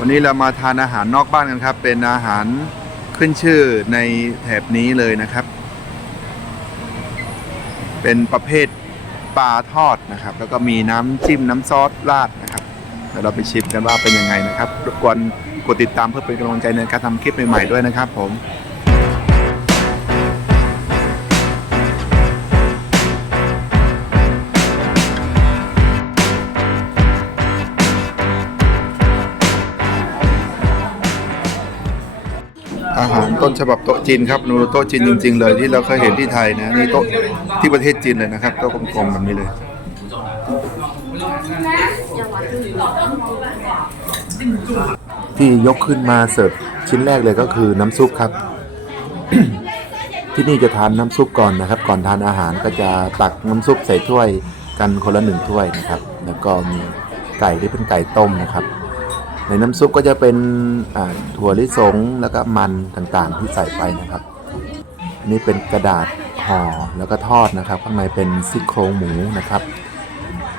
วันนี้เรามาทานอาหารนอกบ้านกันครับ เป็นอาหารขึ้นชื่อในแถบนี้เลยนะครับ เป็นประเภทปลาทอดนะครับ แล้วก็มีน้ำจิ้มน้ำซอสราดนะครับเดี๋ยวเราไปชิมกันว่าเป็นยังไงนะครับรบกวนกดติดตามเพื่อเป็นกำลังใจในการทำคลิปใหม่ๆด้วยนะครับ ผม อาหารต้นฉบับโต๊ะจีนครับนูโต๊ะจีนจริง ๆ เลยที่เราเคยเห็นที่ไทยนะนี่โต๊ะที่ประเทศจีนเลยนะครับโต๊ะกลมๆแบบนี้เลยที่ยกขึ้นมาเสิร์ฟชิ้นแรกเลยก็คือน้ำซุปครับ ที่นี่จะทานน้ำซุปก่อนนะครับ ก่อนทานอาหารก็จะตักน้ำซุปใส่ถ้วยกันคนละหนึ่งถ้วยนะครับ แล้วก็มีไก่ที่เป็นไก่ต้มนะครับ ในน้ำซุปก็จะเป็นถั่วลิสงแล้วก็มันต่างๆ ที่ใส่ไปนะครับ นี่เป็นกระดาษห่อแล้วก็ทอดนะครับ ข้างในเป็นซี่โครงหมูนะครับ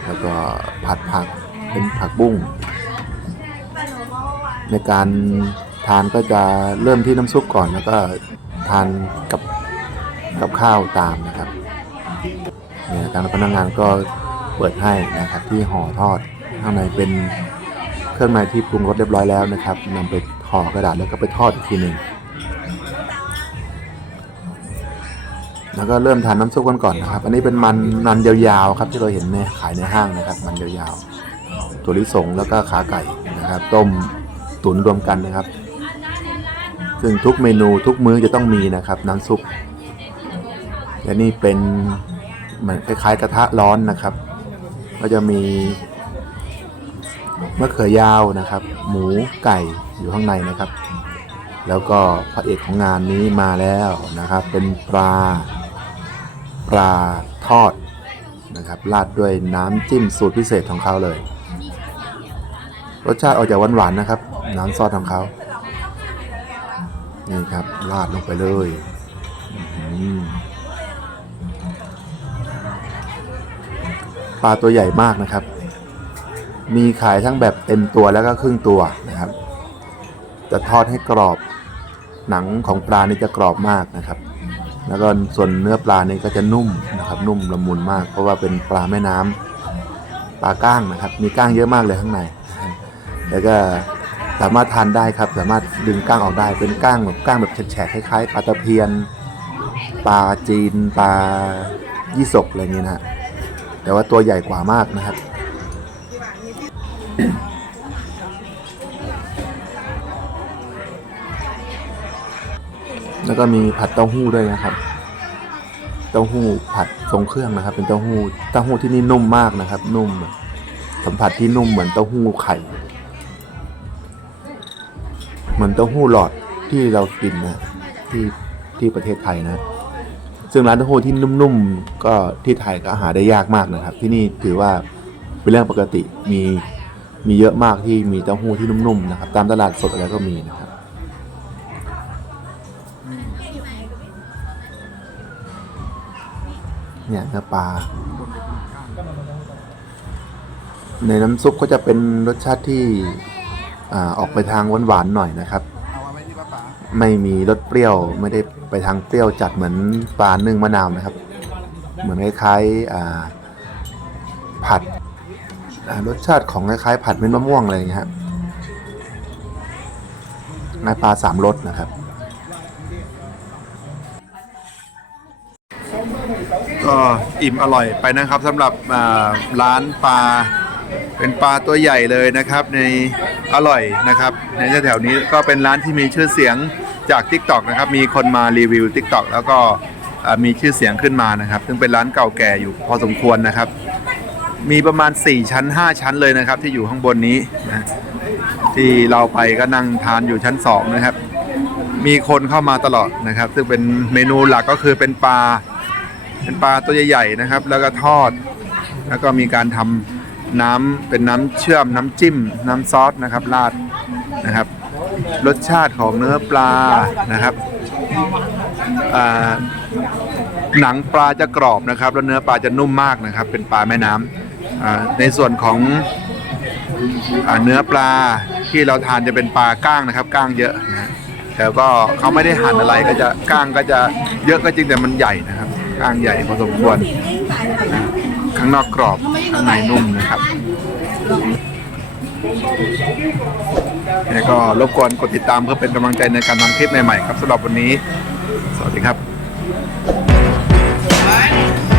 แล้วก็ผัดผักเป็นผักบุ้ง ในการทานก็จะเริ่มที่น้ำซุปก่อนแล้วก็ทานกับกับข้าวตามนะครับเนี่ยทางพนักงานก็เปิดให้นะครับที่ห่อทอดข้างในเป็น เครื่องในที่ปรุงรสเรียบร้อยแล้วนะครับนำไปห่อกระดาษแล้วก็ไปทอดอีกทีหนึ่งแล้วก็เริ่มทานน้ำซุปกันก่อนนะครับ อันนี้เป็นมันมันยาวๆครับที่เราเห็นในขายในห้างนะครับ มันยาวๆถั่วลิสงแล้วก็ขาไก่นะครับ ต้มตุ๋นรวมกันนะครับ ซึ่งทุกเมนูทุกมื้อจะต้องมีนะครับน้ำซุปและนี่เป็นเหมือนคล้ายๆกระทะร้อนนะครับ ก็จะมี มะเขือยาวนะครับ หมูไก่อยู่ข้างในนะครับ แล้วก็พระเอกของงานนี้มาแล้วนะครับ เป็นปลาปลาทอดนะครับราดด้วยน้ำจิ้มสูตรพิเศษของเขาเลย รสชาติออกจากหวานๆนะครับ น้ำซอสของเขานี่ครับราดลงไปเลยปลาตัวใหญ่มากนะครับ มีขายทั้งแบบเต็มตัวแล้วก็ครึ่งตัวนะครับ จะทอดให้กรอบหนังของปลานี่จะกรอบมากนะครับ แล้วก็ส่วนเนื้อปลานี่ก็จะนุ่มนะครับ นุ่มละมุนมาก เพราะว่าเป็นปลาแม่น้ำปลาก้างนะครับ มีก้างเยอะมากเลยข้างใน แล้วก็สามารถทานได้ครับ สามารถดึงก้างออกได้ เป็นก้างแบบก้างแบบแฉกๆคล้ายๆปลาตะเพียน ปลาจีน ปลายี่สกอะไรอย่างเงี้ยนะแต่ว่าตัวใหญ่กว่ามากนะครับ แล้วก็มีผัดเต้าหู้ด้วยนะครับ เต้าหู้ผัดทรงเครื่องนะครับ เป็นเต้าหู้ เต้าหู้ที่นี่นุ่มมากนะครับ นุ่ม สัมผัสที่นุ่มเหมือนเต้าหู้ไข่ เหมือนเต้าหู้หลอดที่เรากินนะที่ที่ประเทศไทยนะ ซึ่งร้านเต้าหู้ที่นุ่มๆก็ที่ไทยก็หาได้ยากมากนะครับ ที่นี่ถือว่าเป็นเรื่องปกติมี มีเยอะมากที่มีเต้าหู้ที่นุ่มๆนะครับ ตามตลาดสดอะไรก็มีนะครับเนี่ยเนื้อปลา ในน้ำซุปก็จะเป็นรสชาติที่อออกไปทางหวานๆหน่อยนะครับ ไม่มีรสเปรี้ยวไม่ได้ไปทางเปรี้ยวจัดเหมือนปลานึ่งมะนาวนะครับ เหมือนคล้ายๆผัด รสชาติของคล้ายๆผัดเม็ดมะม่วงอะไรอย่างเงี้ยครับในปลาสามรสนะครับ ก็อิ่มอร่อยไปนะครับสำหรับร้านปลาเป็นปลาตัวใหญ่เลยนะครับ ในอร่อยนะครับ ในแถวนี้ก็เป็นร้านที่มีชื่อเสียงจาก Tik t o อกนะครับ มีคนมารีวิว Tik t o อกแล้วก็มีชื่อเสียงขึ้นมานะครับ ซึ่งเป็นร้านเก่าแก่อยู่พอสมควรนะครับ มีประมาณ 4 ชั้น 5 ชั้นเลยนะครับ ที่อยู่ข้างบนนี้นะที่เราไปก็นั่งทานอยู่ชั้น 2 นะครับ มีคนเข้ามาตลอดนะครับ ซึ่งเป็นเมนูหลักก็คือเป็นปลาเป็นปลาตัวใหญ่ๆนะครับ แล้วก็ทอด แล้วก็มีการทำน้ำเป็นน้ำเชื่อมน้ำจิ้ม น้ำซอสนะครับราดนะครับ รสชาติของเนื้อปลานะครับหนังปลาจะกรอบนะครับ แล้วเนื้อปลาจะนุ่มมากนะครับ เป็นปลาแม่น้ำอ่า ในส่วนของอเนื้อปลาที่เราทานจะเป็นปลาก้างนะครับ ก้างเยอะนะแล้วก็เขาไม่ได้หั่นอะไรก็จะก้างก็จะเยอะก็จริงแต่มันใหญ่นะครับก้างใหญ่พอสมควรนะข้างนอกกรอบข้างในนุ่มนะครับแล้วก็รบกวนกดติดตามเพื่อเป็นกำลังใจในการทำคลิปใหม่ๆครับสำหรับวันนี้ สวัสดีครับ